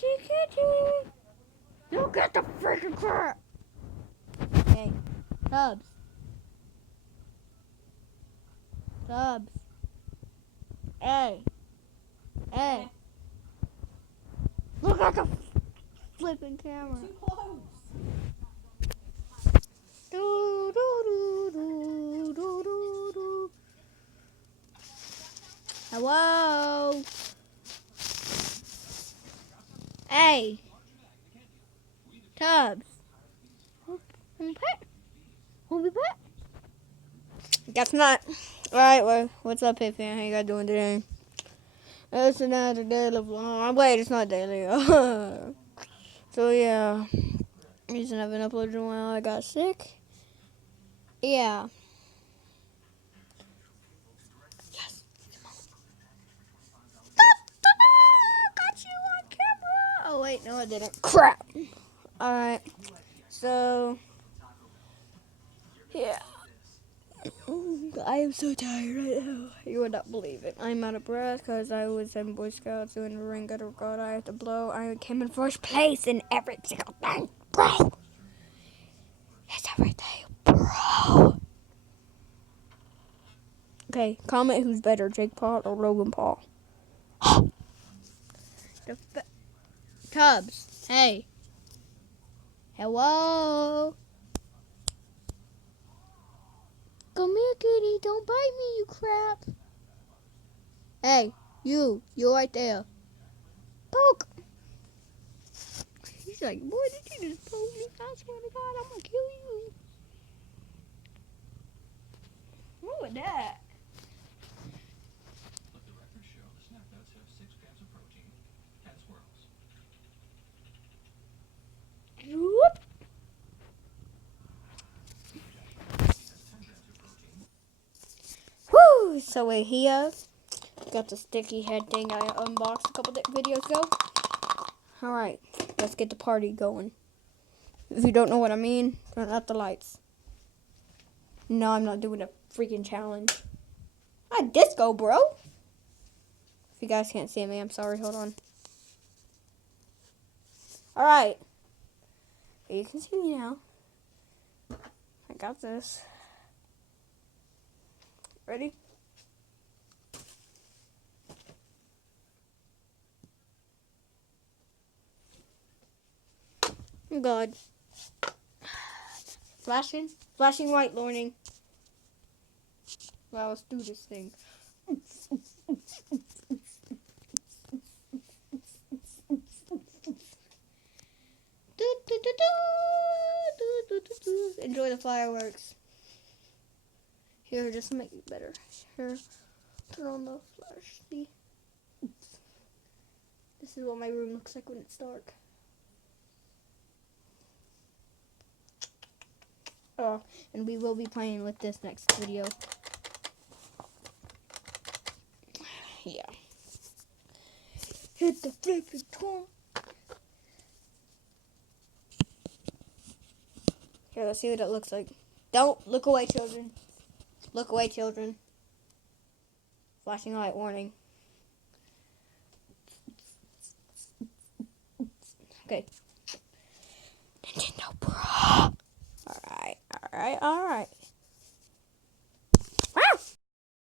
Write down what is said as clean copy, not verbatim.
kitty. Look at the freaking crap. Hey, Tubbs. Tubbs. Hey. Hey. Look at the flipping camera. Too close. Do, do, do, do, do, do, do. Hello. Hey. Tubbs. We'll be back. Guess not. Alright, well, what's up, hey fan? How you guys doing today? It's another daily vlog. Wait, it's not daily. So, yeah. Reason I haven't uploaded in a while, I got sick. Yeah. Yes. Got you on camera. Oh, wait, no, I didn't. Crap. Alright. So, yeah. I am so tired right now. You would not believe it. I'm out of breath because I was in Boy Scouts doing the ring of God. I had to blow. I came in first place in every single thing, bro. It's everything, bro. Okay, comment who's better, Jake Paul or Logan Paul. Tubbs, hey. Hello. Come here, kitty. Don't bite me, you crap. Hey, you right there. Poke. He's like, boy, did you just poke me? I swear to God, I'm gonna kill you. What was that? Let the records show the snack nuts have 6 grams of protein, 10 swirls. Whoop. Woo! So we're here. Got the sticky head thing I unboxed a couple videos ago. Alright, let's get the party going. If you don't know what I mean, turn out the lights. No, I'm not doing a freaking challenge. Disco, bro. If you guys can't see me, I'm sorry. Hold on. Alright. You can see me now. I got this. Ready? Oh God. Flashing white, warning. Well, let's do this thing. Enjoy the fireworks. Here, just to make it better. Here, turn on the flash. See? This is what my room looks like when it's dark. Oh, and we will be playing with this next video. Yeah. Hit the flipping torn. Here, let's see what it looks like. Don't look away, children. Look away, children. Flashing light warning. Okay. Nintendo Pro. Alright.